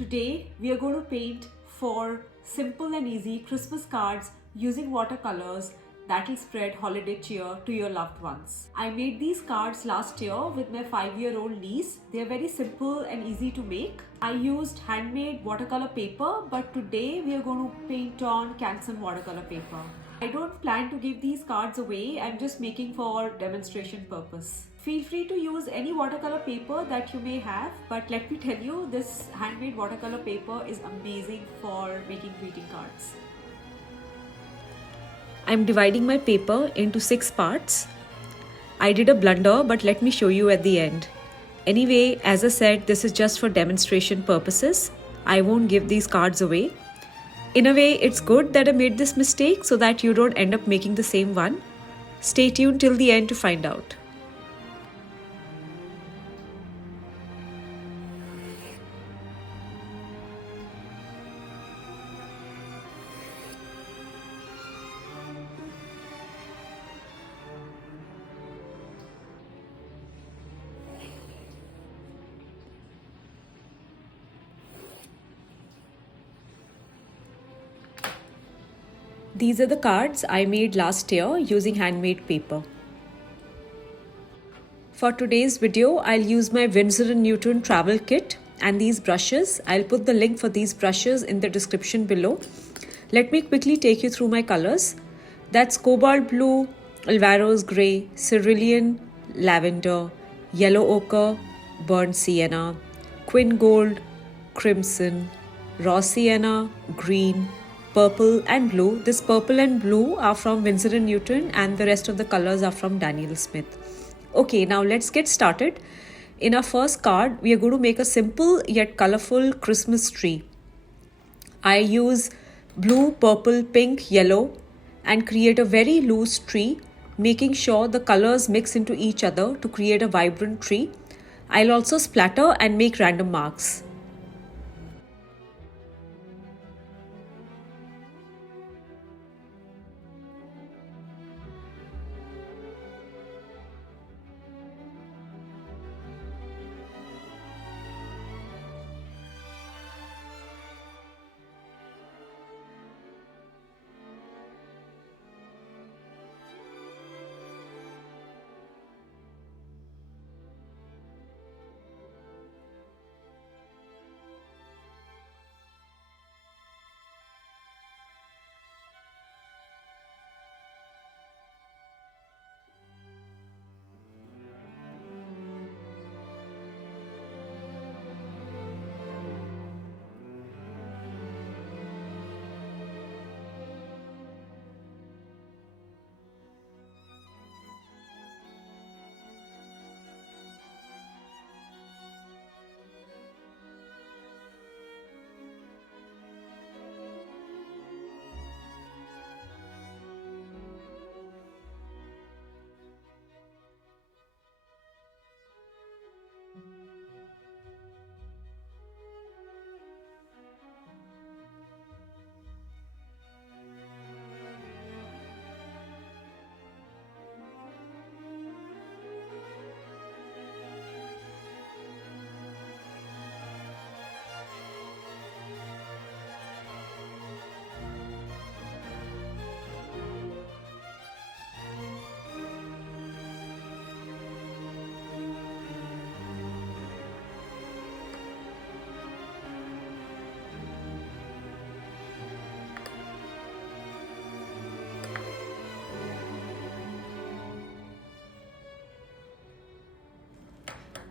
Today we are going to paint 4 simple and easy Christmas cards using watercolors that will spread holiday cheer to your loved ones. I made these cards last year with my 5-year-old niece. They are very simple and easy to make. I used handmade watercolor paper, but today we are going to paint on Canson watercolor paper. I don't plan to give these cards away, I'm just making for demonstration purpose. Feel free to use any watercolor paper that you may have, but let me tell you, this handmade watercolor paper is amazing for making greeting cards. I'm dividing my paper into 6 parts. I did a blunder, but let me show you at the end. Anyway, as I said, this is just for demonstration purposes. I won't give these cards away. In a way, it's good that I made this mistake so that you don't end up making the same one. Stay tuned till the end to find out. These are the cards I made last year using handmade paper. For today's video, I'll use my Winsor & Newton travel kit and these brushes. I'll put the link for these brushes in the description below. Let me quickly take you through my colors. That's cobalt blue, Alvaro's grey, cerulean, lavender, yellow ochre, burnt sienna, quin gold, crimson, raw sienna, green, purple and blue. This purple and blue are from Winsor & Newton and the rest of the colors are from Daniel Smith. Okay, now let's get started. In our first card, we are going to make a simple yet colorful Christmas tree. I use blue, purple, pink, yellow and create a very loose tree, making sure the colors mix into each other to create a vibrant tree. I'll also splatter and make random marks.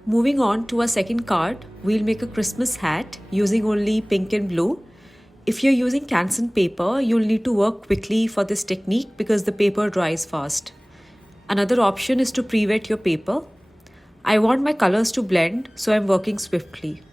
Moving on to our second card, we'll make a Christmas hat using only pink and blue. If you're using Canson paper, you'll need to work quickly for this technique because the paper dries fast. Another option is to pre-wet your paper. I want my colors to blend, so I'm working swiftly.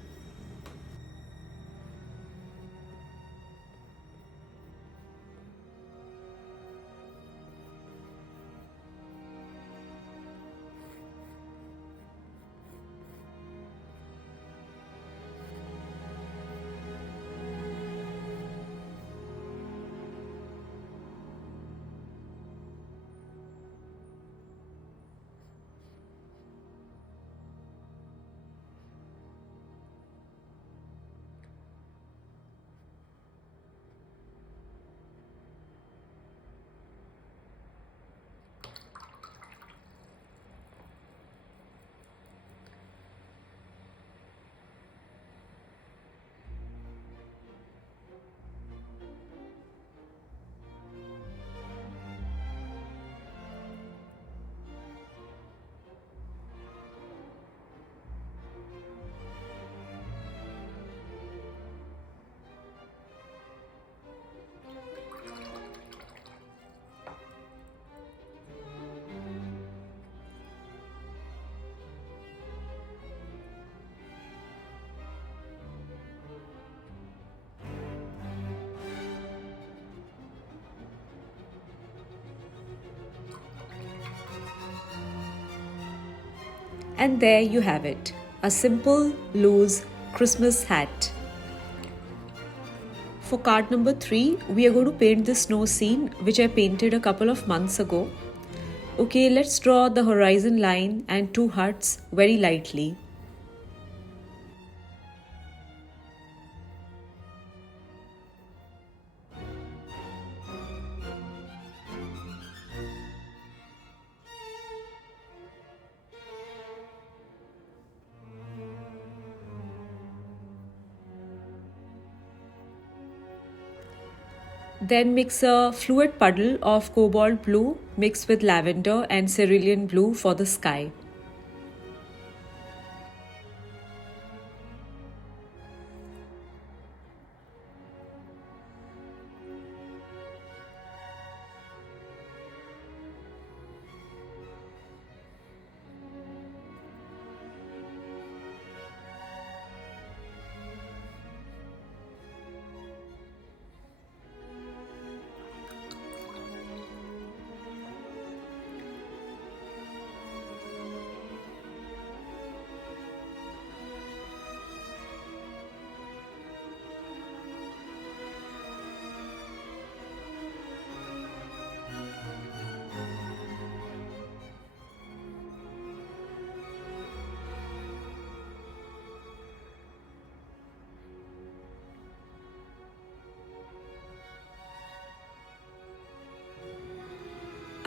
And there you have it, a simple, loose Christmas hat. For card number 3, we are going to paint the snow scene which I painted a couple of months ago. Okay, let's draw the horizon line and 2 huts very lightly. Then mix a fluid puddle of cobalt blue mixed with lavender and cerulean blue for the sky.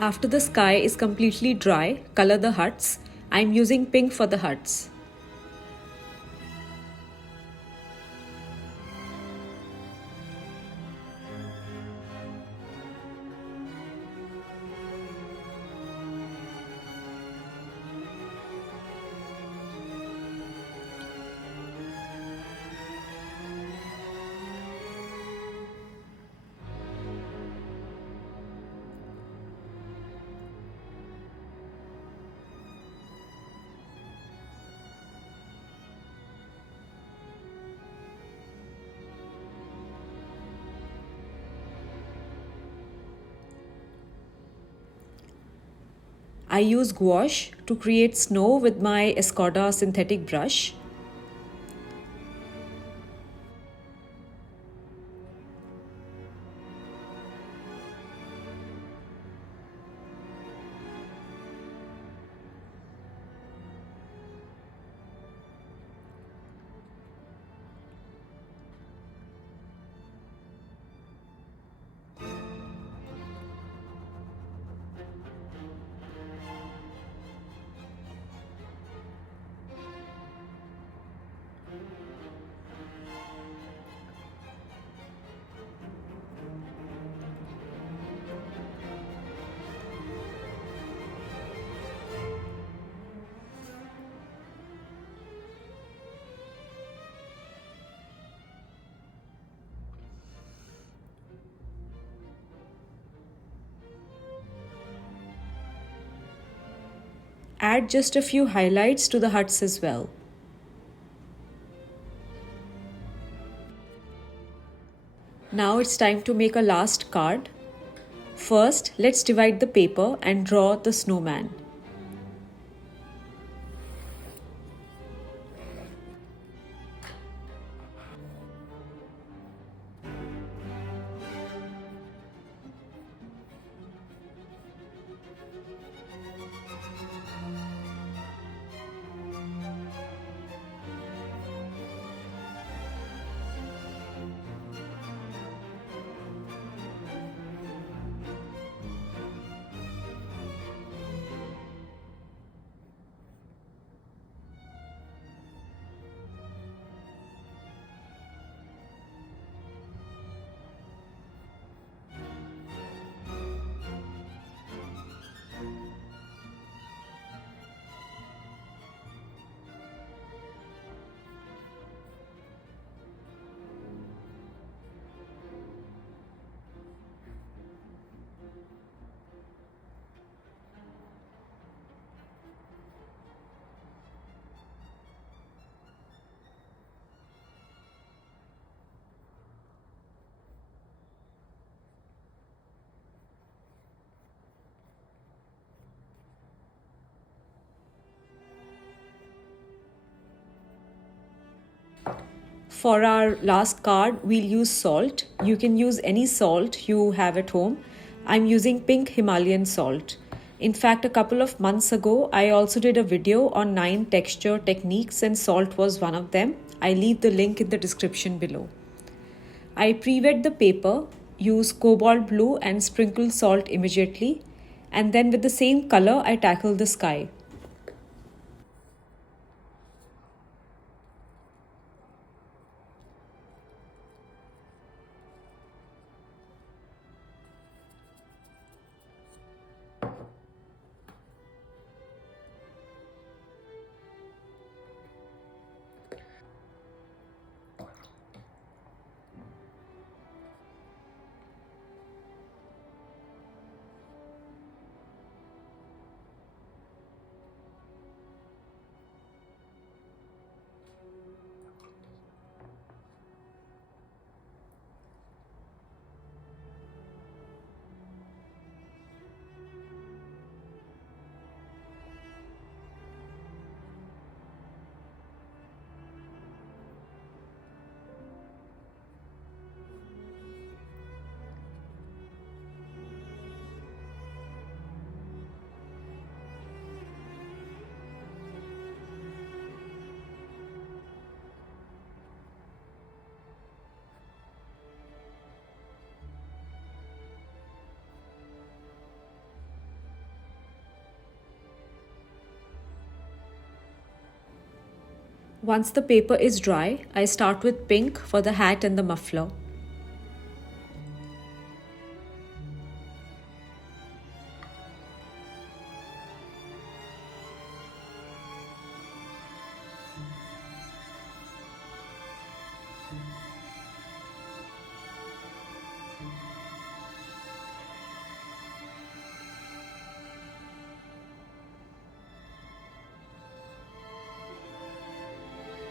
After the sky is completely dry, color the huts. I am using pink for the huts. I use gouache to create snow with my Escoda synthetic brush. Add just a few highlights to the huts as well. Now it's time to make a last card. First, let's divide the paper and draw the snowman. For our last card, we'll use salt. You can use any salt you have at home. I'm using pink Himalayan salt. In fact, a couple of months ago, I also did a video on 9 texture techniques and salt was one of them. I leave the link in the description below. I pre-wet the paper, use cobalt blue and sprinkle salt immediately, and then with the same color I tackle the sky. Once the paper is dry, I start with pink for the hat and the muffler.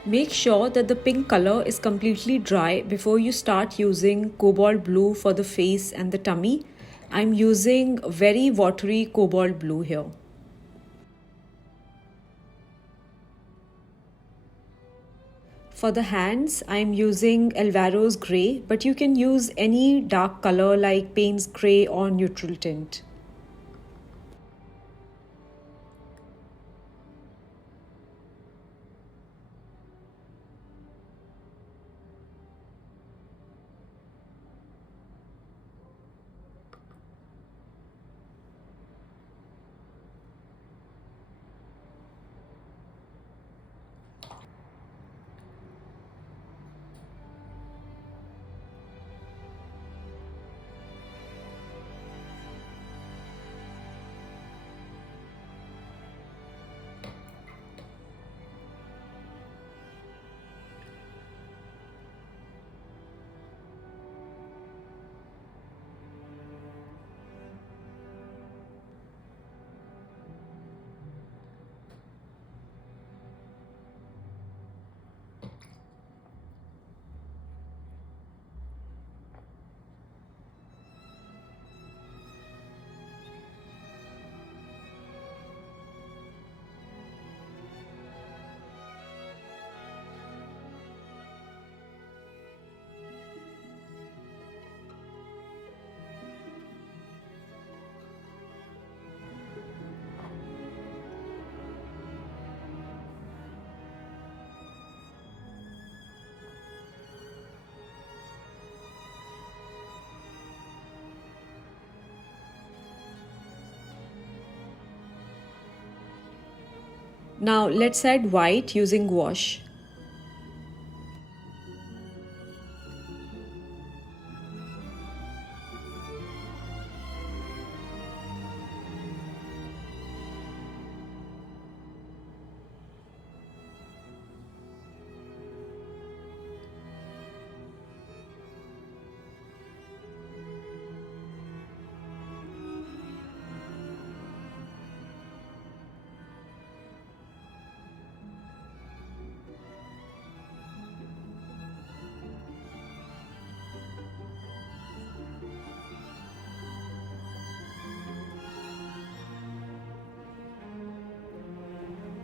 Make sure that the pink color is completely dry before you start using cobalt blue for the face and the tummy. I'm using very watery cobalt blue here. For the hands, I'm using Alvaro's grey, but you can use any dark color like Payne's grey or neutral tint. Now let's add white using gouache.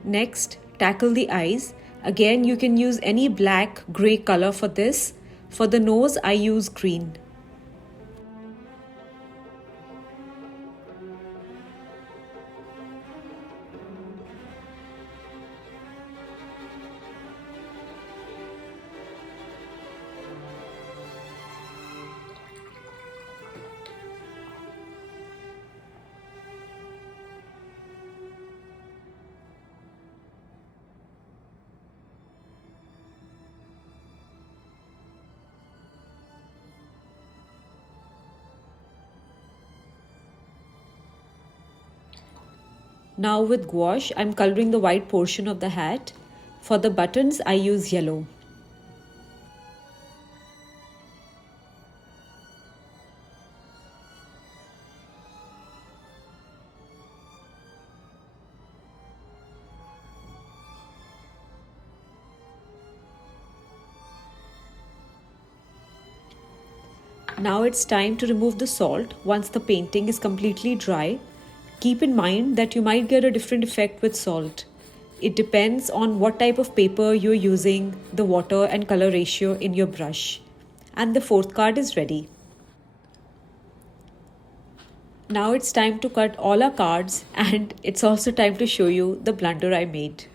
Next, tackle the eyes. Again, you can use any black, grey color for this. For the nose, I use green. Now with gouache, I'm coloring the white portion of the hat. For the buttons, I use yellow. Now it's time to remove the salt once the painting is completely dry. Keep in mind that you might get a different effect with salt. It depends on what type of paper you're using, the water and color ratio in your brush. And the fourth card is ready. Now it's time to cut all our cards, and it's also time to show you the blunder I made.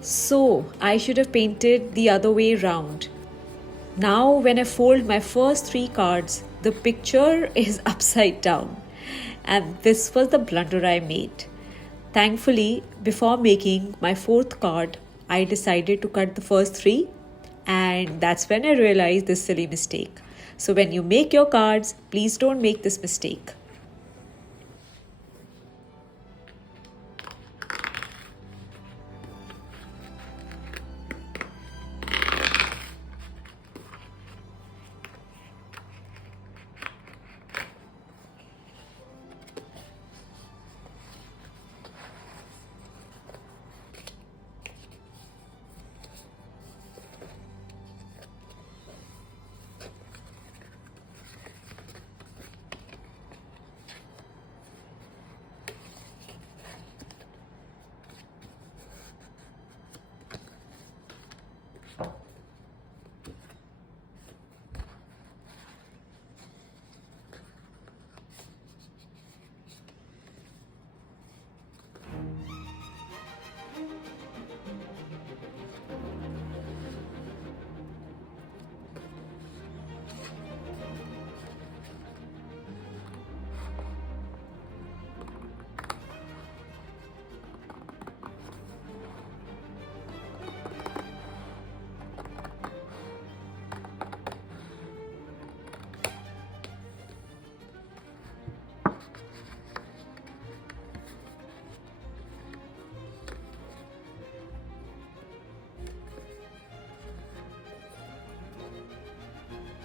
So, I should have painted the other way round. Now, when I fold my first 3 cards, the picture is upside down. And this was the blunder I made. Thankfully, before making my 4th card, I decided to cut the first 3, and that's when I realized this silly mistake. So, when you make your cards, please don't make this mistake.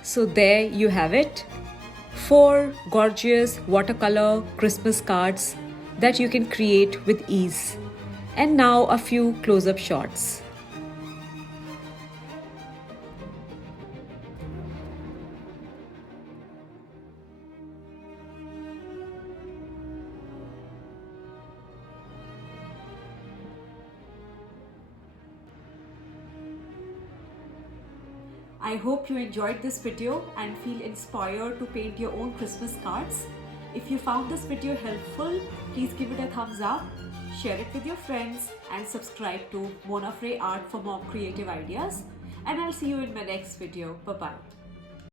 So there you have it. 4 gorgeous watercolor Christmas cards that you can create with ease. And now a few close-up shots. I hope you enjoyed this video and feel inspired to paint your own Christmas cards. If you found this video helpful, please give it a thumbs up, share it with your friends and subscribe to Mona Frey Art for more creative ideas. And I'll see you in my next video. Bye-bye.